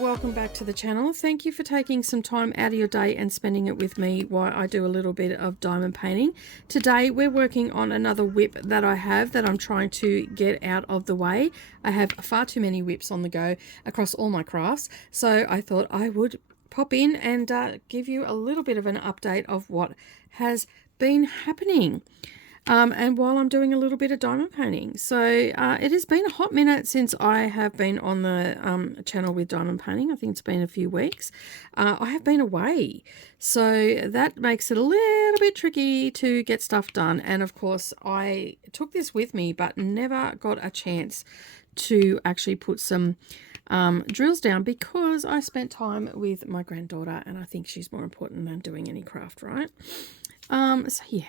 Welcome back to the channel. Thank you for taking some time out of your day and spending it with me while I do a little bit of diamond painting. Today we're working on another whip that I have that I'm trying to get out of the way. I have far too many whips on the go across all my crafts, so I thought I would pop in and give you a little bit of an update of what has been happening. And while I'm doing a little bit of diamond painting. So it has been a hot minute since I have been on the channel with diamond painting. I think it's been a few weeks. I have been away, so that makes it a little bit tricky to get stuff done. And of course I took this with me but never got a chance to actually put some drills down because I spent time with my granddaughter, and I think she's more important than doing any craft, right? So yeah.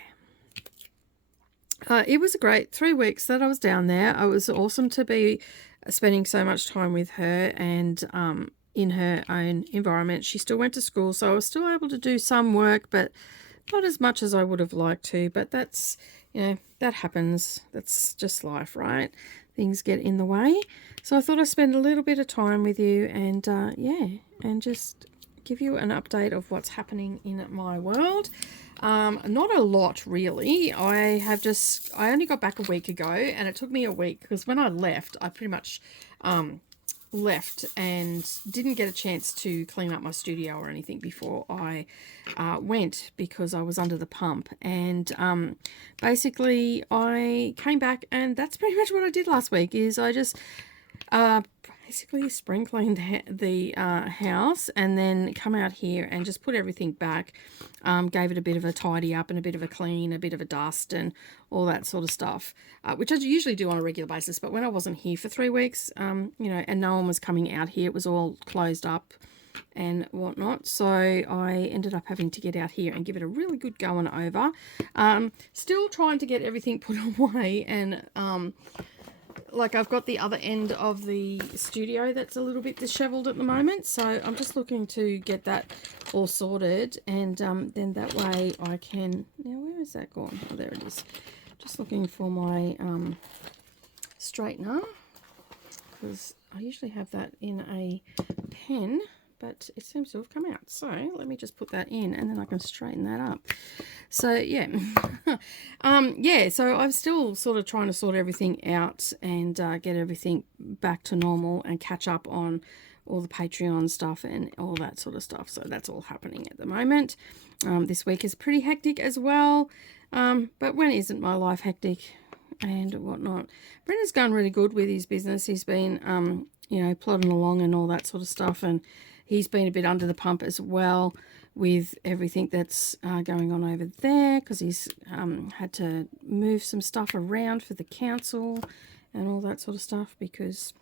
It was a great 3 weeks that I was down there. It was awesome to be spending so much time with her and in her own environment. She still went to school, so I was still able to do some work, but not as much as I would have liked to. But that's, you know, that happens. That's just life, right? Things get in the way. So I thought I'd spend a little bit of time with you and, yeah, and just give you an update of what's happening in my world. Not a lot really. I only got back a week ago, and it took me a week because when I left, I pretty much left and didn't get a chance to clean up my studio or anything before I went, because I was under the pump. And basically I came back, and that's pretty much what I did last week. Is I just basically spring cleaned the house, and then come out here and just put everything back, gave it a bit of a tidy up and a bit of a clean, a bit of a dust and all that sort of stuff, which I usually do on a regular basis. But when I wasn't here for 3 weeks, you know, and no one was coming out here, it was all closed up and whatnot, so I ended up having to get out here and give it a really good going over. Still trying to get everything put away, and like I've got the other end of the studio that's a little bit disheveled at the moment, so I'm just looking to get that all sorted, and then that way I can, now where is that gone? Oh, there it is. Just looking for my straightener, because I usually have that in a pen, but it seems to have come out. So let me just put that in, and then I can straighten that up. So yeah, yeah, so I'm still sort of trying to sort everything out and get everything back to normal and catch up on all the Patreon stuff and all that sort of stuff. So that's all happening at the moment. This week is pretty hectic as well, but when isn't my life hectic and whatnot? Brendan's going really good with his business. He's been you know, plodding along and all that sort of stuff, and he's been a bit under the pump as well with everything that's going on over there, because he's had to move some stuff around for the council and all that sort of stuff, because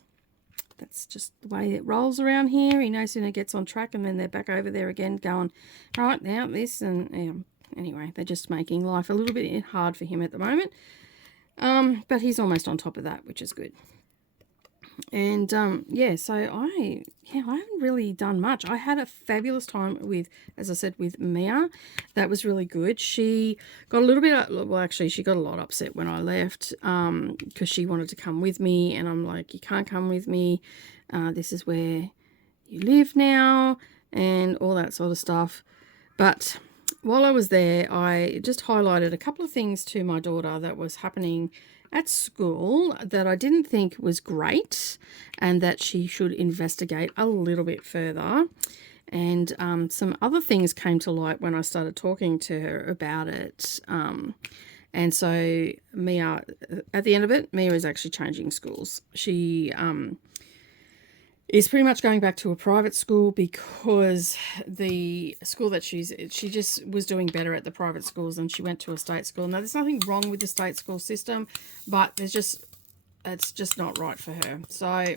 that's just the way it rolls around here. He knows when it gets on track, and then they're back over there again going, right, now this, and anyway, they're just making life a little bit hard for him at the moment. But he's almost on top of that, which is good. And yeah, so I haven't really done much. I had a fabulous time with, as I said, with Mia. That was really good. She got a little bit, well, actually she got a lot upset when I left, because she wanted to come with me, and I'm like, you can't come with me, this is where you live now, and all that sort of stuff. But while I was there, I just highlighted a couple of things to my daughter that was happening at school that I didn't think was great, and that she should investigate a little bit further. And some other things came to light when I started talking to her about it. And so Mia, at the end of it, Mia is actually changing schools. She is pretty much going back to a private school, because the school that she just was doing better at the private schools, and she went to a state school. Now, there's nothing wrong with the state school system, but it's just not right for her. So,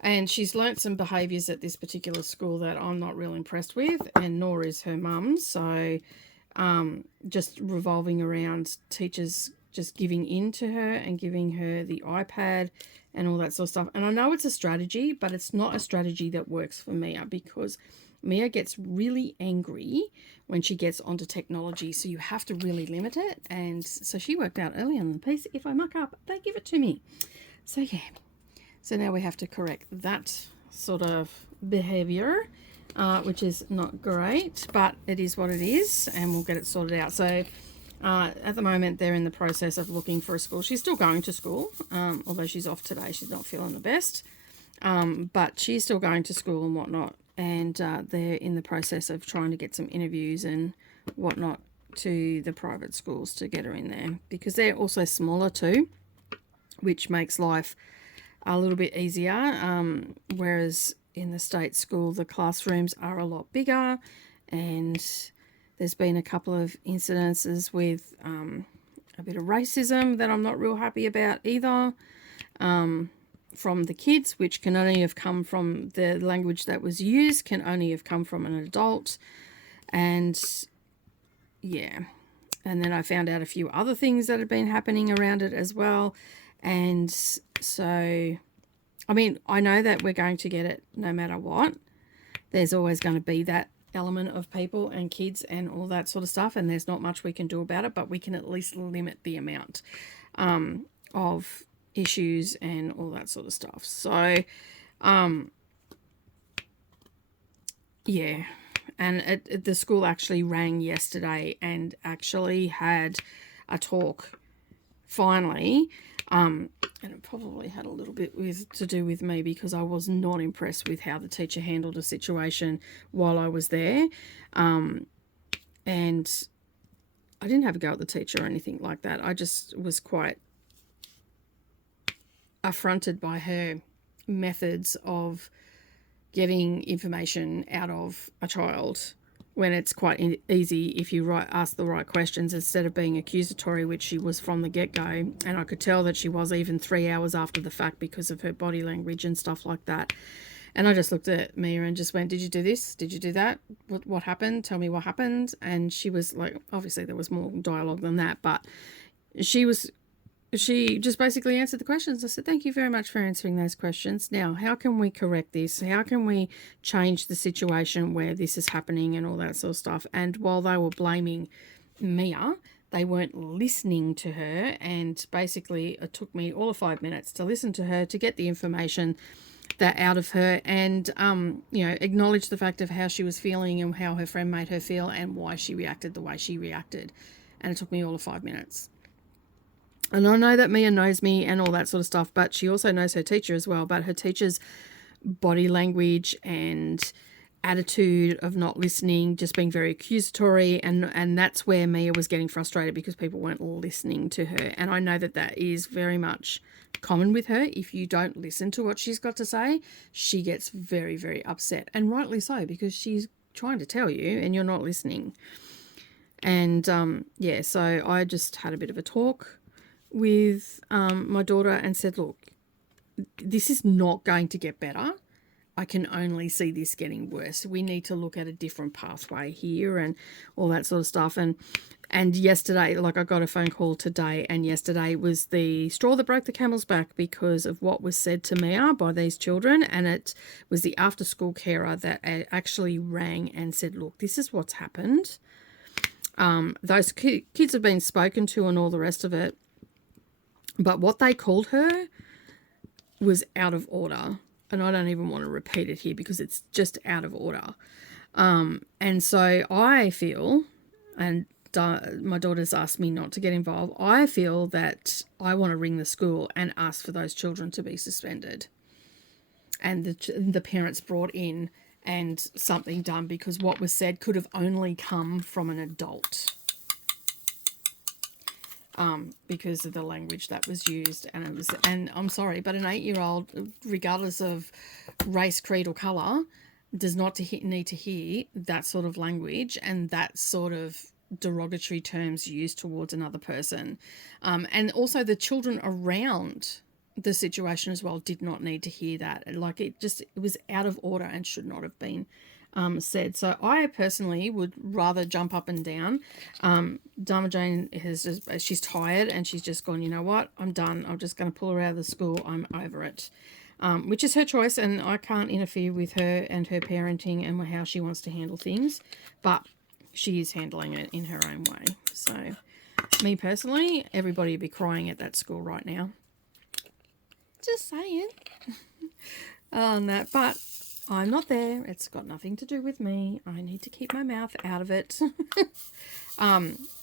and she's learnt some behaviours at this particular school that I'm not real impressed with, and nor is her mum. So just revolving around teachers just giving in to her and giving her the iPad and all that sort of stuff. And I know it's a strategy, but it's not a strategy that works for Mia, because Mia gets really angry when she gets onto technology, so you have to really limit it. And so she worked out early on the piece, if I muck up, they give it to me. So yeah, so now we have to correct that sort of behavior, which is not great, but it is what it is, and we'll get it sorted out. So at the moment, they're in the process of looking for a school. She's still going to school, although she's off today. She's not feeling the best, but she's still going to school and whatnot. And they're in the process of trying to get some interviews and whatnot to the private schools to get her in there, because they're also smaller too, which makes life a little bit easier. Whereas in the state school, the classrooms are a lot bigger, and there's been a couple of incidences with a bit of racism that I'm not real happy about either, from the kids, which can only have come from the language that was used, can only have come from an adult. And yeah, and then I found out a few other things that had been happening around it as well. And so, I mean, I know that we're going to get it no matter what. There's always going to be that element of people and kids and all that sort of stuff, and there's not much we can do about it, but we can at least limit the amount of issues and all that sort of stuff. So yeah, and the school actually rang yesterday and actually had a talk finally, and it probably had a little bit to do with me, because I was not impressed with how the teacher handled a situation while I was there. And I didn't have a go at the teacher or anything like that. I just was quite affronted by her methods of getting information out of a child, when it's quite easy if you ask the right questions instead of being accusatory, which she was from the get-go. And I could tell that she was even 3 hours after the fact because of her body language and stuff like that. And I just looked at Mia and just went, did you do this? Did you do that? What happened? Tell me what happened. And she was like, obviously there was more dialogue than that, but she just basically answered the questions. I said, thank you very much for answering those questions. Now, how can we correct this? How can we change the situation where this is happening and all that sort of stuff? And while they were blaming Mia, they weren't listening to her. And basically it took me all of 5 minutes to listen to her, to get the information that out of her, and acknowledge the fact of how she was feeling and how her friend made her feel and why she reacted the way she reacted. And it took me all of 5 minutes. And I know that Mia knows me and all that sort of stuff, but she also knows her teacher as well. But her teacher's body language and attitude of not listening, just being very accusatory, and that's where Mia was getting frustrated, because people weren't listening to her. And I know that that is very much common with her. If you don't listen to what she's got to say, she gets very, very upset, and rightly so, because she's trying to tell you and you're not listening. And yeah, so I just had a bit of a talk with my daughter and said, look, this is not going to get better. I can only see this getting worse. We need to look at a different pathway here and all that sort of stuff. And yesterday, like, I got a phone call today, and yesterday was the straw that broke the camel's back because of what was said to Mia by these children. And it was the after school carer that actually rang and said, look, this is what's happened. Those kids have been spoken to and all the rest of it, but what they called her was out of order. And I don't even want to repeat it here because it's just out of order. And so I feel, and my daughter's asked me not to get involved, I feel that I want to ring the school and ask for those children to be suspended. And the parents brought in and something done, because what was said could have only come from an adult. Because of the language that was used, and I'm sorry, but an 8-year-old, regardless of race, creed or colour, does not need to hear that sort of language and that sort of derogatory terms used towards another person. And also the children around the situation as well did not need to hear that. Like, it was out of order and should not have been said. So I personally would rather jump up and down. Dharma Jane she's tired and she's just gone, you know what, I'm done. I'm just going to pull her out of the school. I'm over it. Which is her choice, and I can't interfere with her and her parenting and how she wants to handle things, but she is handling it in her own way. So me personally, everybody would be crying at that school right now. Just saying. On that, but I'm not there. It's got nothing to do with me. I need to keep my mouth out of it.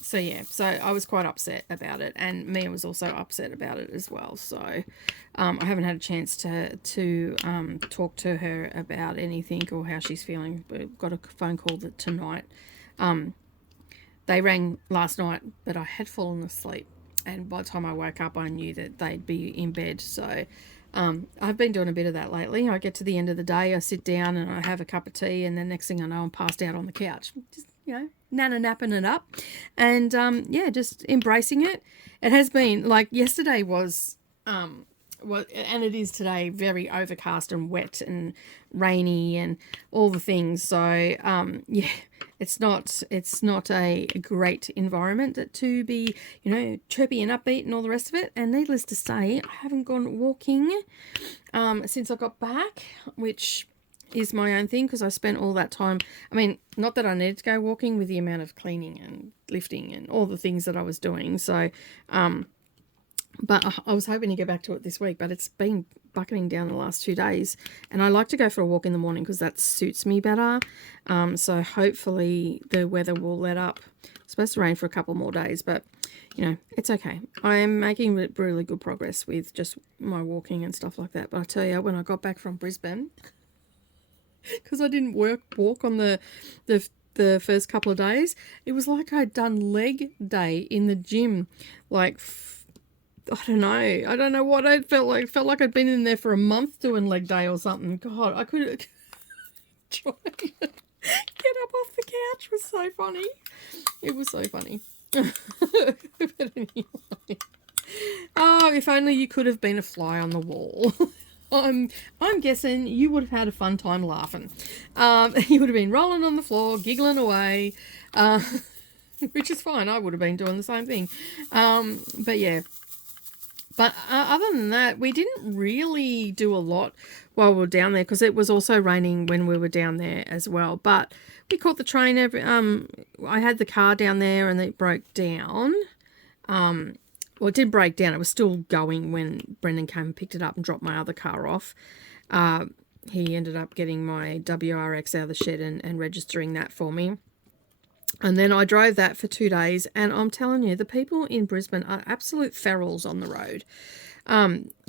So yeah, so I was quite upset about it, and Mia was also upset about it as well. So I haven't had a chance to talk to her about anything or how she's feeling. But got a phone call tonight. They rang last night, but I had fallen asleep, and by the time I woke up, I knew that they'd be in bed. So I've been doing a bit of that lately. I get to the end of the day, I sit down and I have a cup of tea, and then next thing I know, I'm passed out on the couch. Just, nana napping it up. And, yeah, just embracing it. It has been, like, yesterday was, and it is today, very overcast and wet and rainy and all the things. So, yeah, it's not a great environment to be, chirpy and upbeat and all the rest of it. And needless to say, I haven't gone walking since I got back, which is my own thing because I spent all that time. I mean, not that I needed to go walking with the amount of cleaning and lifting and all the things that I was doing. So, but I was hoping to get back to it this week, but it's been bucketing down the last 2 days. And I like to go for a walk in the morning because that suits me better. So hopefully the weather will let up. It's supposed to rain for a couple more days, but, it's okay. I am making really good progress with just my walking and stuff like that. But I tell you, when I got back from Brisbane, because I didn't walk on the first couple of days, it was like I'd done leg day in the gym. Like, I don't know what it felt like. It felt like I'd been in there for a month doing leg day or something. God, I couldn't try to get up off the couch. It was so funny. It was so funny. But anyway. Oh, if only you could have been a fly on the wall. I'm guessing you would have had a fun time laughing. You would have been rolling on the floor, giggling away, which is fine. I would have been doing the same thing. But yeah. But other than that, we didn't really do a lot while we were down there because it was also raining when we were down there as well. But we caught the train. I had the car down there and it broke down. Well, it did break down. It was still going when Brendan came and picked it up and dropped my other car off. He ended up getting my WRX out of the shed and registering that for me. And then I drove that for 2 days, and I'm telling you, the people in Brisbane are absolute ferals on the road.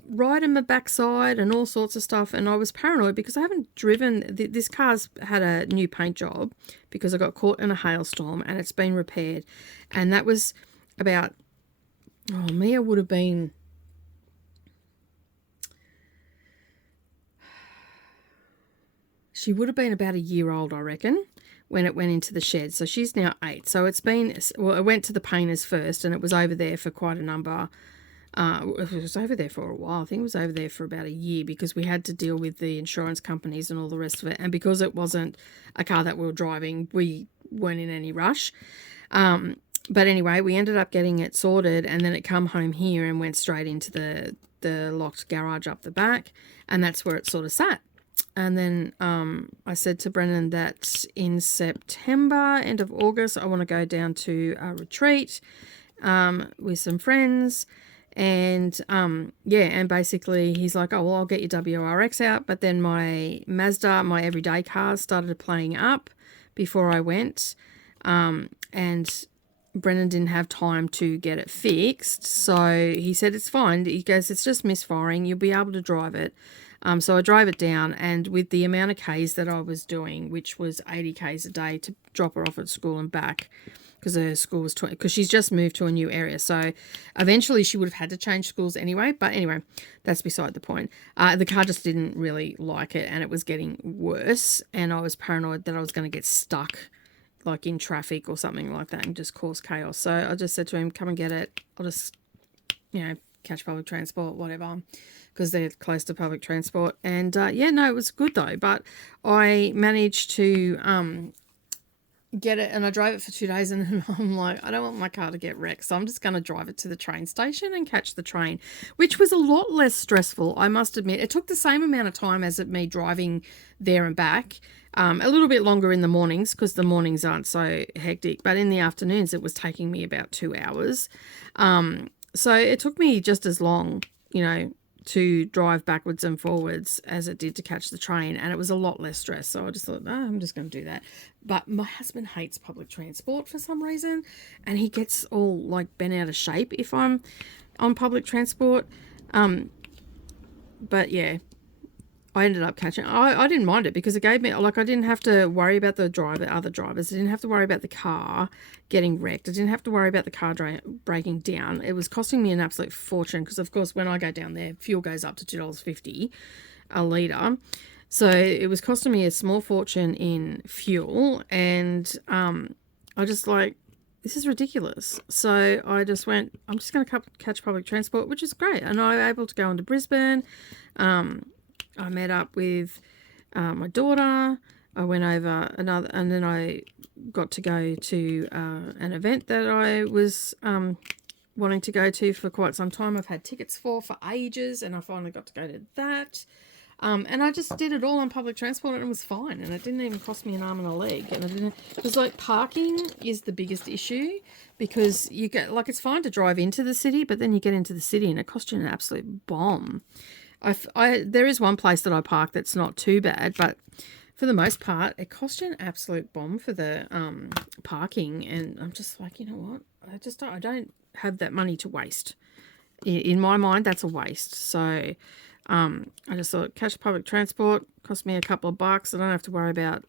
Right in my backside and all sorts of stuff, and I was paranoid because I haven't driven. This car's had a new paint job because I got caught in a hailstorm, and it's been repaired. And that was about, Mia would have been... She would have been about a year old, I reckon, when it went into the shed. So she's now 8. So it's been, well, it went to the painters first, and it was over there for quite a number. It was over there for a while. I think it was over there for about a year because we had to deal with the insurance companies and all the rest of it. And because it wasn't a car that we were driving, we weren't in any rush. But anyway, we ended up getting it sorted, and then it come home here and went straight into the locked garage up the back, and that's where it sort of sat. And then I said to Brendan that in September, end of August, I want to go down to a retreat with some friends. And, yeah, and basically he's like, oh, well, I'll get your WRX out. But then my Mazda, my everyday car, started playing up before I went. And Brendan didn't have time to get it fixed. So he said, it's fine. He goes, it's just misfiring. You'll be able to drive it. So I drove it down, and with the amount of Ks that I was doing, which was 80 Ks a day to drop her off at school and back, because her school was 20, because she's just moved to a new area. So eventually she would have had to change schools anyway. But anyway, that's beside the point. The car just didn't really like it, and it was getting worse. And I was paranoid that I was going to get stuck, like in traffic or something like that, and just cause chaos. So I just said to him, come and get it. I'll just, catch public transport, whatever, because they're close to public transport. And yeah, no, it was good though. But I managed to get it, and I drove it for 2 days, and then I'm like, I don't want my car to get wrecked, so I'm just going to drive it to the train station and catch the train, which was a lot less stressful, I must admit. It took the same amount of time as me driving there and back, a little bit longer in the mornings because the mornings aren't so hectic, but in the afternoons it was taking me about 2 hours. So it took me just as long, you know, to drive backwards and forwards as it did to catch the train, and it was a lot less stress. So I just thought, I'm just going to do that. But my husband hates public transport for some reason, and he gets all like bent out of shape if I'm on public transport. But yeah, I ended up catching. I didn't mind it because it gave me, like, I didn't have to worry about the other drivers. I didn't have to worry about the car getting wrecked. I didn't have to worry about the car breaking down. It was costing me an absolute fortune because, of course, when I go down there, fuel goes up to $2.50 a litre. So it was costing me a small fortune in fuel, and I just like, this is ridiculous. So I just went, I'm just going to catch public transport, which is great. And I was able to go into Brisbane. I met up with my daughter. I went over and then I got to go to an event that I was wanting to go to for quite some time. I've had tickets for ages, and I finally got to go to that. And I just did it all on public transport, and it was fine, and it didn't even cost me an arm and a leg. And it was like, parking is the biggest issue, because you get, like, it's fine to drive into the city, but then you get into the city and it costs you an absolute bomb. There is one place that I park that's not too bad, but for the most part, it costs you an absolute bomb for the parking, and I'm just like, you know what? I don't have that money to waste. In my mind, that's a waste. So I just thought, catch public transport, cost me a couple of bucks. I don't have to worry about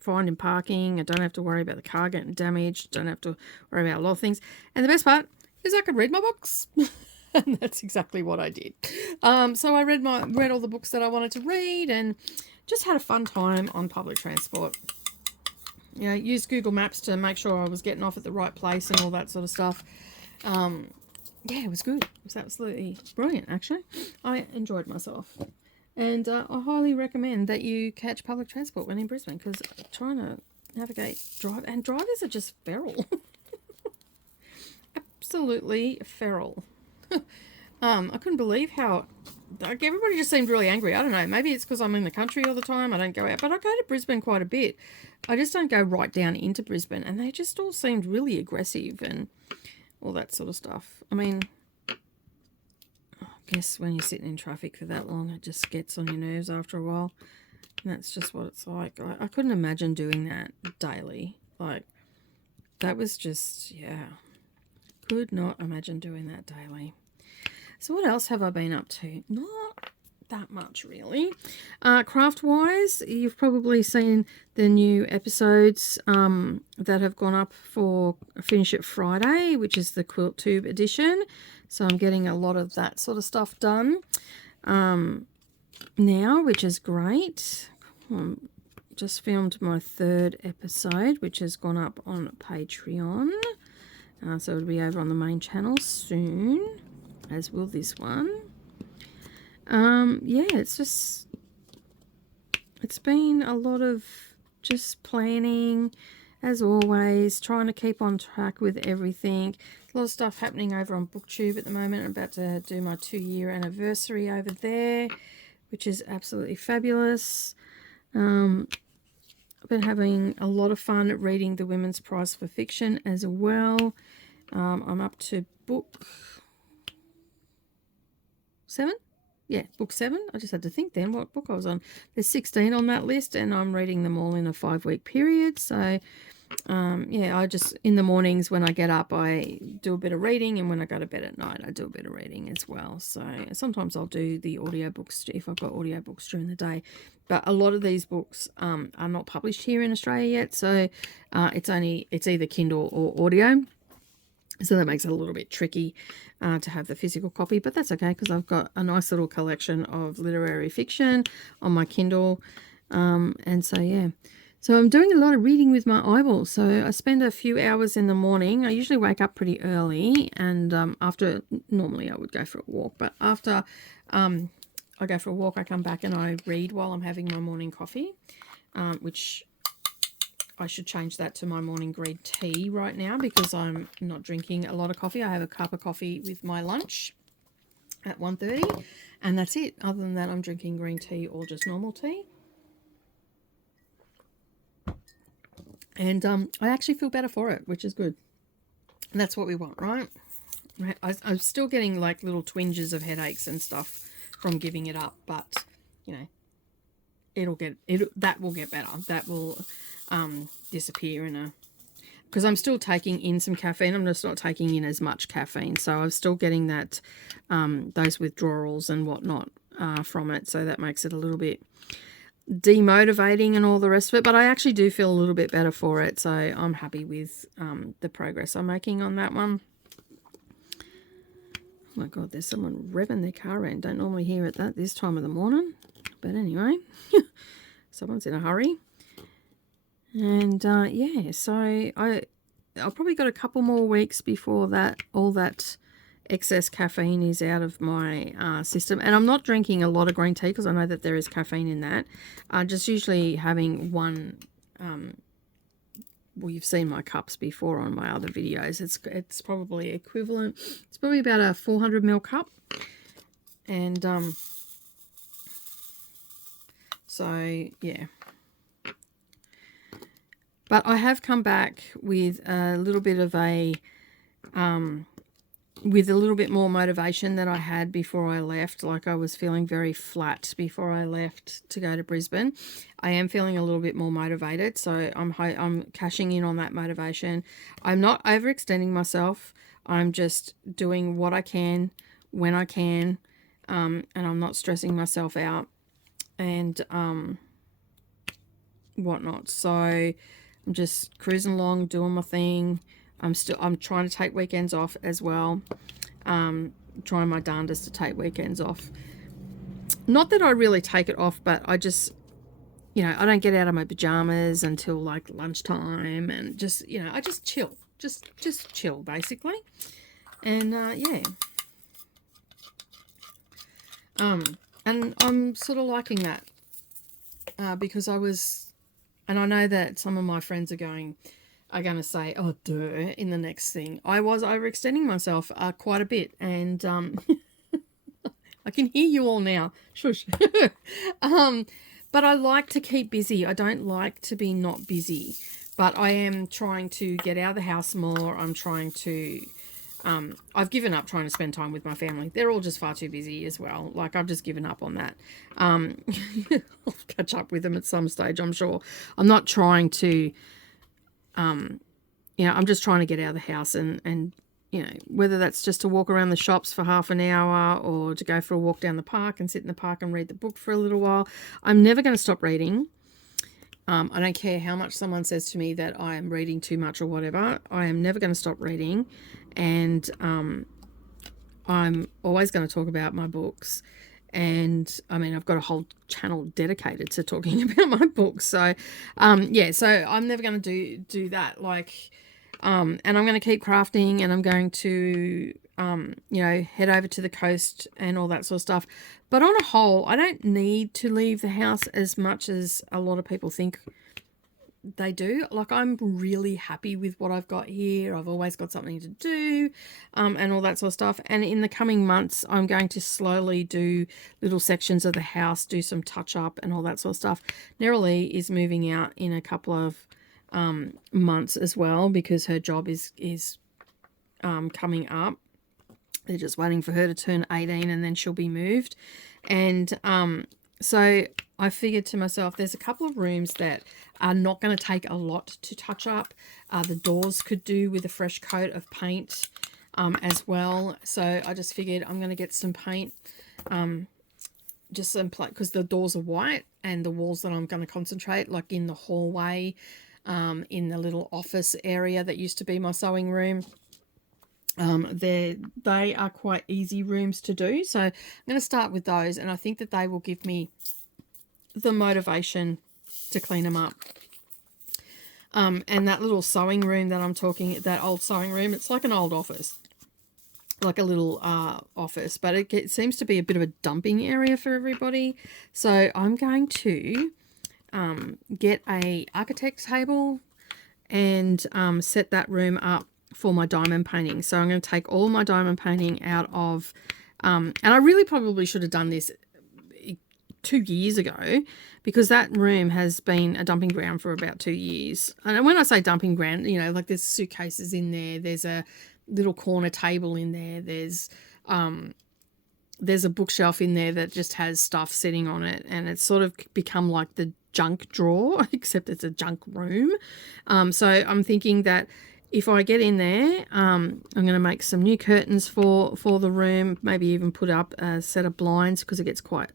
finding parking. I don't have to worry about the car getting damaged. Don't have to worry about a lot of things. And the best part is I could read my books. And that's exactly what I did. So I read all the books that I wanted to read, and just had a fun time on public transport. You know, used Google Maps to make sure I was getting off at the right place and all that sort of stuff. Yeah, it was good. It was absolutely brilliant, actually. I enjoyed myself. And I highly recommend that you catch public transport when in Brisbane, because trying to navigate and drivers are just feral. Absolutely feral. I couldn't believe how, like, everybody just seemed really angry. I don't know, maybe it's because I'm in the country all the time, I don't go out, but I go to Brisbane quite a bit. I just don't go right down into Brisbane, and they just all seemed really aggressive and all that sort of stuff. I mean, I guess when you're sitting in traffic for that long, it just gets on your nerves after a while, and that's just what it's like. I couldn't imagine doing that daily. Like, that was just, yeah, could not imagine doing that daily. So what else have I been up to? Not that much, really. Craft-wise, you've probably seen the new episodes that have gone up for Finish It Friday, which is the Quilt Tube edition. So I'm getting a lot of that sort of stuff done now, which is great. Just filmed my 3rd episode, which has gone up on Patreon. So it'll be over on the main channel soon, as will this one. Yeah, it's been a lot of just planning, as always, trying to keep on track with everything. A lot of stuff happening over on BookTube at the moment. I'm about to do my 2-year anniversary over there, which is absolutely fabulous. I've been having a lot of fun reading the Women's Prize for Fiction as well. I'm up to book 7. Yeah, book 7. I just had to think then what book I was on. There's 16 on that list, and I'm reading them all in a 5-week period. So, yeah, I just, in the mornings when I get up, I do a bit of reading, and when I go to bed at night, I do a bit of reading as well. So sometimes I'll do the audiobooks if I've got audiobooks during the day. But a lot of these books are not published here in Australia yet, so it's either Kindle or audio. So that makes it a little bit tricky to have the physical copy, but that's okay because I've got a nice little collection of literary fiction on my Kindle. And so, yeah. So I'm doing a lot of reading with my eyeballs. So I spend a few hours in the morning. I usually wake up pretty early, and after, normally I would go for a walk, but after I go for a walk, I come back and I read while I'm having my morning coffee, which I should change that to my morning green tea right now because I'm not drinking a lot of coffee. I have a cup of coffee with my lunch at 1:30, and that's it. Other than that, I'm drinking green tea or just normal tea. And I actually feel better for it, which is good. And that's what we want, right? I'm still getting like little twinges of headaches and stuff from giving it up, but you know, that will get better. That will disappear because I'm still taking in some caffeine. I'm just not taking in as much caffeine, so I'm still getting that those withdrawals and whatnot from it. So that makes it a little bit demotivating and all the rest of it, but I actually do feel a little bit better for it, so I'm happy with the progress I'm making on that one. Oh my god, there's someone revving their car in. Don't normally hear it this time of the morning, but anyway, someone's in a hurry. And yeah, so I've probably got a couple more weeks before that all that excess caffeine is out of my system. And I'm not drinking a lot of green tea because I know that there is caffeine in that. Just usually having one, well, you've seen my cups before on my other videos. It's probably equivalent. It's probably about a 400 ml cup. And so yeah. But I have come back with a little bit of with a little bit more motivation than I had before I left. Like I was feeling very flat before I left to go to Brisbane. I am feeling a little bit more motivated, so I'm cashing in on that motivation. I'm not overextending myself. I'm just doing what I can when I can, and I'm not stressing myself out and whatnot. So I'm just cruising along, doing my thing. I'm trying to take weekends off as well. Trying my darndest to take weekends off. Not that I really take it off, but I just, you know, I don't get out of my pajamas until like lunchtime, and just, you know, I just chill. Just chill basically. And yeah. And I'm sort of liking that. Because and I know that some of my friends are going to say, oh, duh, in the next thing. I was overextending myself quite a bit, and I can hear you all now. Shush. But I like to keep busy. I don't like to be not busy, but I am trying to get out of the house more. I'm trying to, I've given up trying to spend time with my family. They're all just far too busy as well. Like, I've just given up on that. I'll catch up with them at some stage, I'm sure. I'm not trying to, you know, I'm just trying to get out of the house and, you know, whether that's just to walk around the shops for half an hour or to go for a walk down the park and sit in the park and read the book for a little while. I'm never going to stop reading. I don't care how much someone says to me that I am reading too much or whatever. I am never going to stop reading. And I'm always going to talk about my books. And I mean, I've got a whole channel dedicated to talking about my books. So, yeah, so I'm never going to do that. Like, and I'm going to keep crafting, and I'm going to, you know, head over to the coast and all that sort of stuff. But on a whole, I don't need to leave the house as much as a lot of people think they do. Like, I'm really happy with what I've got here. I've always got something to do, and all that sort of stuff. And in the coming months, I'm going to slowly do little sections of the house, do some touch up and all that sort of stuff. Neroli is moving out in a couple of months as well, because her job is coming up. They're just waiting for her to turn 18 and then she'll be moved. And so I figured to myself, there's a couple of rooms that are not going to take a lot to touch up. The doors could do with a fresh coat of paint as well. So I just figured I'm going to get some paint, just some, because the doors are white, and the walls that I'm going to concentrate, like in the hallway, in the little office area that used to be my sewing room. They are quite easy rooms to do, so I'm going to start with those, and I think that they will give me the motivation to clean them up And that little sewing room that I'm talking, that old sewing room, it's like an old office, like a little office, but it seems to be a bit of a dumping area for everybody. So I'm going to get a architect table and set that room up for my diamond painting. So I'm going to take all my diamond painting out of, and I really probably should have done this 2 years ago, because that room has been a dumping ground for about 2 years. And when I say dumping ground, you know, like there's suitcases in there, there's a little corner table in there, there's a bookshelf in there that just has stuff sitting on it, and it's sort of become like the junk drawer, except it's a junk room. So I'm thinking that if I get in there, I'm going to make some new curtains for the room, maybe even put up a set of blinds, because it gets quite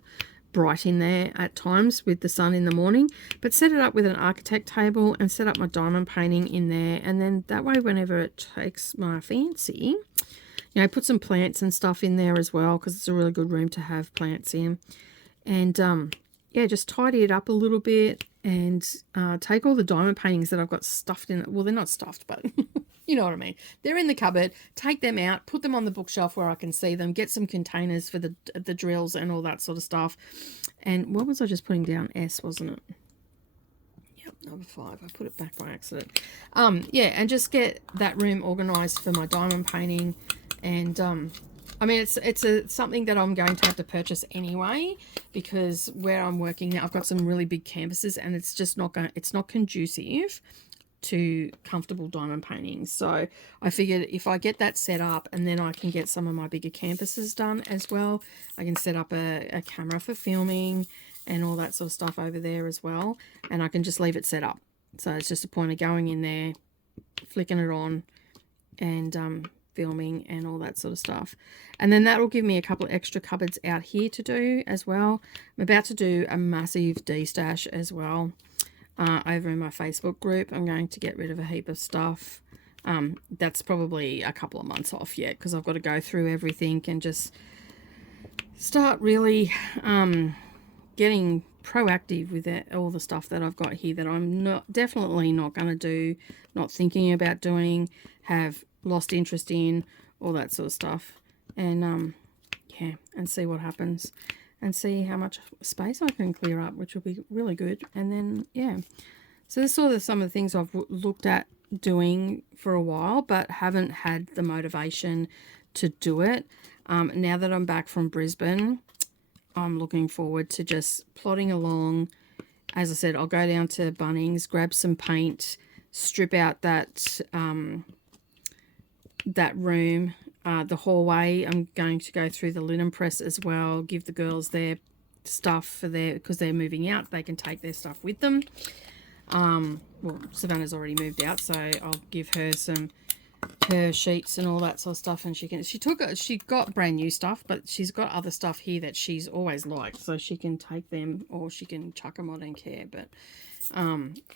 bright in there at times with the sun in the morning, but set it up with an architect table and set up my diamond painting in there. And then that way, whenever it takes my fancy, you know, put some plants and stuff in there as well, because it's a really good room to have plants in. And yeah, just tidy it up a little bit, and take all the diamond paintings that I've got stuffed in. Well, they're not stuffed, but you know what I mean. They're in the cupboard. Take them out, put them on the bookshelf where I can see them, get some containers for the drills and all that sort of stuff. And what was I just putting down? S, wasn't it? Yep, number 5. I put it back by accident. Yeah, and just get that room organized for my diamond painting. And I mean, it's something that I'm going to have to purchase anyway, because where I'm working now, I've got some really big canvases, and it's just it's not conducive to comfortable diamond painting. So I figured if I get that set up, and then I can get some of my bigger canvases done as well, I can set up a camera for filming and all that sort of stuff over there as well, and I can just leave it set up. So it's just a point of going in there, flicking it on, and filming and all that sort of stuff. And then that will give me a couple of extra cupboards out here to do as well. I'm about to do a massive de-stash as well over in my Facebook group. I'm going to get rid of a heap of stuff. That's probably a couple of months off yet, because I've got to go through everything and just start really getting proactive with all the stuff that I've got here that I'm definitely not going to do, not thinking about doing, have lost interest in, all that sort of stuff. And yeah, and see what happens, and see how much space I can clear up, which will be really good. And then yeah, so this is sort of some of the things I've looked at doing for a while, but haven't had the motivation to do it. Now that I'm back from Brisbane, I'm looking forward to just plodding along. As I said, I'll go down to Bunnings, grab some paint, strip out that room, the hallway. I'm going to go through the linen press as well, give the girls their stuff for because they're moving out, they can take their stuff with them. Well, Savannah's already moved out, so I'll give her her sheets and all that sort of stuff, and she got brand new stuff, but she's got other stuff here that she's always liked, so she can take them or she can chuck them. I don't care. But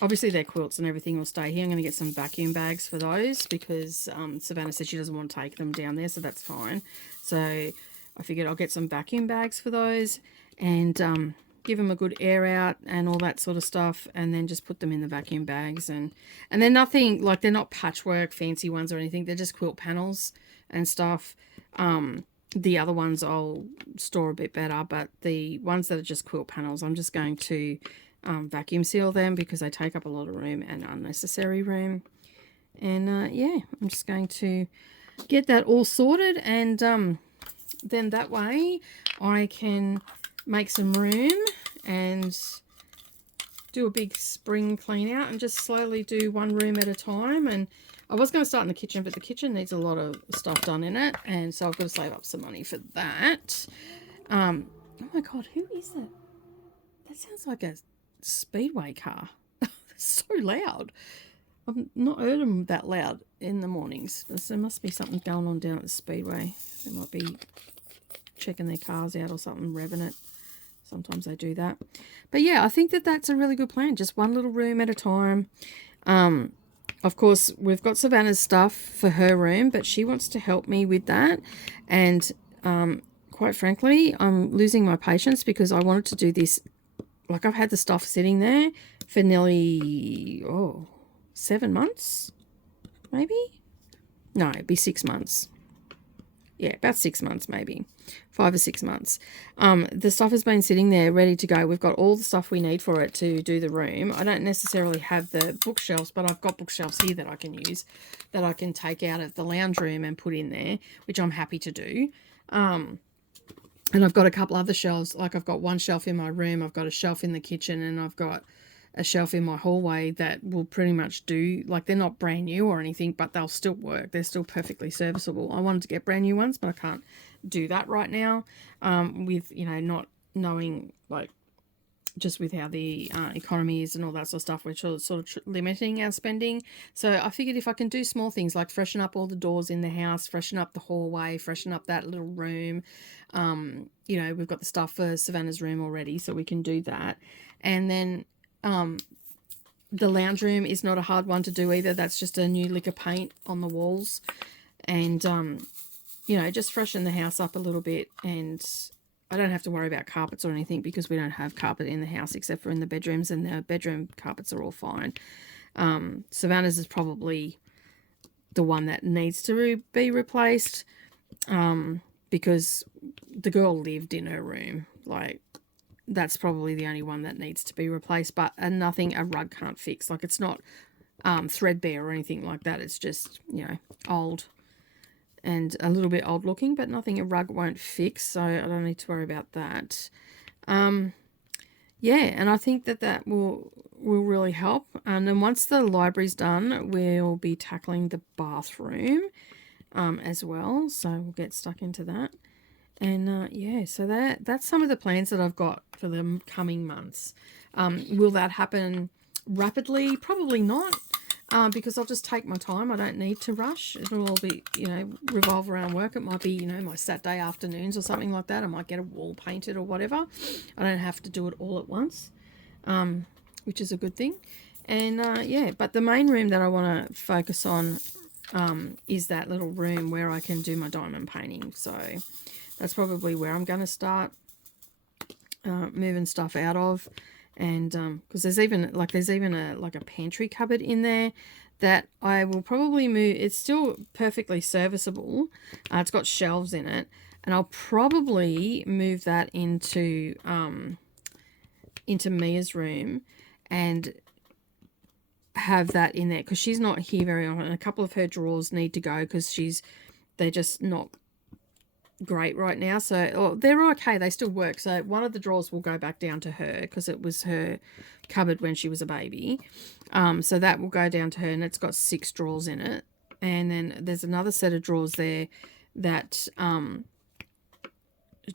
obviously their quilts and everything will stay here. I'm going to get some vacuum bags for those, because Savannah said she doesn't want to take them down there, so that's fine. So I figured I'll get some vacuum bags for those, and give them a good air out and all that sort of stuff, and then just put them in the vacuum bags. And they're nothing, like, they're not patchwork fancy ones or anything, they're just quilt panels and stuff. The other ones I'll store a bit better, but the ones that are just quilt panels, I'm just going to vacuum seal them, because they take up a lot of room and unnecessary room. And yeah, I'm just going to get that all sorted, and then that way I can make some room and do a big spring clean out, and just slowly do one room at a time. And I was going to start in the kitchen, but the kitchen needs a lot of stuff done in it, and so I've got to save up some money for that. Oh my god, who is that? That sounds like a speedway car. It's so loud. I've not heard them that loud in the mornings. There must be something going on down at the speedway. They might be checking their cars out or something, revving it. Sometimes they do that. But yeah, I think that that's a really good plan. Just one little room at a time. Of course, we've got Savannah's stuff for her room, but she wants to help me with that. And quite frankly, I'm losing my patience, because I wanted to do this. Like, I've had the stuff sitting there for nearly, 7 months, maybe? No, it'd be 6 months. Yeah, about 6 months maybe. 5 or 6 months. The stuff has been sitting there ready to go. We've got all the stuff we need for it to do the room. I don't necessarily have the bookshelves, but I've got bookshelves here that I can use, that I can take out of the lounge room and put in there, which I'm happy to do. And I've got a couple other shelves. Like I've got one shelf in my room, I've got a shelf in the kitchen, and I've got a shelf in my hallway that will pretty much do, like they're not brand new or anything, but they'll still work. They're still perfectly serviceable. I wanted to get brand new ones, but I can't do that right now, with, you know, not knowing, like, just with how the economy is and all that sort of stuff, which is sort of limiting our spending. So I figured if I can do small things like freshen up all the doors in the house, freshen up the hallway, freshen up that little room, you know, we've got the stuff for Savannah's room already, so we can do that. And then the lounge room is not a hard one to do either. That's just a new lick of paint on the walls, and you know, just freshen the house up a little bit. And I don't have to worry about carpets or anything because we don't have carpet in the house except for in the bedrooms, and the bedroom carpets are all fine. Savannah's is probably the one that needs to be replaced, because the girl lived in her room. Like, that's probably the only one that needs to be replaced, but nothing a rug can't fix. Like, it's not threadbare or anything like that. It's just, you know, old and a little bit old looking, but nothing a rug won't fix, so I don't need to worry about that. Yeah, and I think that will really help. And then once the library's done, we'll be tackling the bathroom as well, so we'll get stuck into that. And yeah, so that's some of the plans that I've got for the coming months. Will that happen rapidly? Probably not, because I'll just take my time. I don't need to rush. It'll all be, you know, revolve around work. It might be, you know, my Saturday afternoons or something like that. I might get a wall painted or whatever. I don't have to do it all at once, which is a good thing. And yeah, but the main room that I want to focus on is that little room where I can do my diamond painting. So that's probably where I'm going to start moving stuff out of. And because there's even a pantry cupboard in there that I will probably move. It's still perfectly serviceable. It's got shelves in it, and I'll probably move that into Mia's room and have that in there, because she's not here very often. A couple of her drawers need to go because they're just not great right now. So they're okay, they still work. So one of the drawers will go back down to her because it was her cupboard when she was a baby. So that will go down to her, and it's got 6 drawers in it. And then there's another set of drawers there that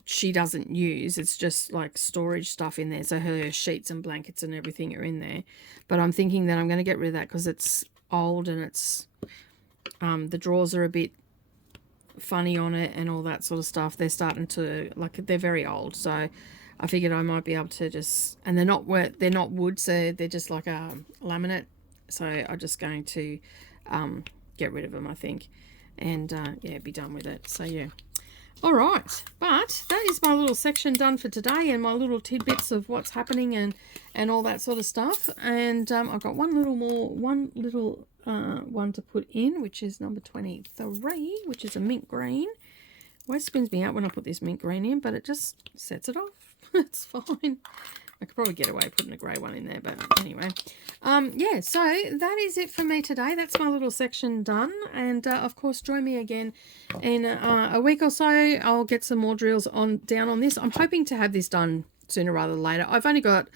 she doesn't use. It's just like storage stuff in there, so her sheets and blankets and everything are in there. But I'm thinking that I'm going to get rid of that because it's old, and it's the drawers are a bit funny on it and all that sort of stuff. They're starting to, like, they're very old, so I figured I might be able to just, and they're not wood, so they're just like a laminate, so I'm just going to get rid of them, I think, and yeah, be done with it. So yeah, all right, but that is my little section done for today, and my little tidbits of what's happening and all that sort of stuff. And I've got one little one to put in, which is number 23, which is a mint green. Always spins me out when I put this mint green in, but it just sets it off. It's fine. I could probably get away putting a grey one in there, but anyway. Yeah, so that is it for me today. That's my little section done. And, of course, join me again in a week or so. I'll get some more drills down on this. I'm hoping to have this done sooner rather than later. I've only got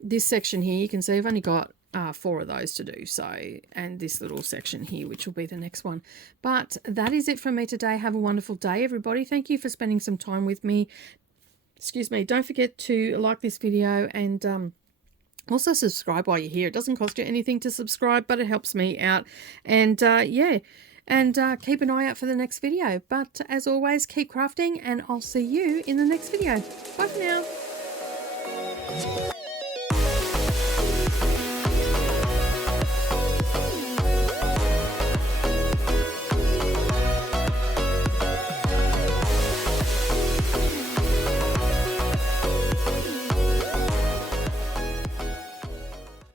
this section here. You can see I've only got 4 of those to do, so, and this little section here, which will be the next one. But that is it for me today. Have a wonderful day, everybody. Thank you for spending some time with me. Excuse me. Don't forget to like this video, and also subscribe while you're here. It doesn't cost you anything to subscribe, but it helps me out. And yeah, and keep an eye out for the next video. But as always, keep crafting, and I'll see you in the next video. Bye for now.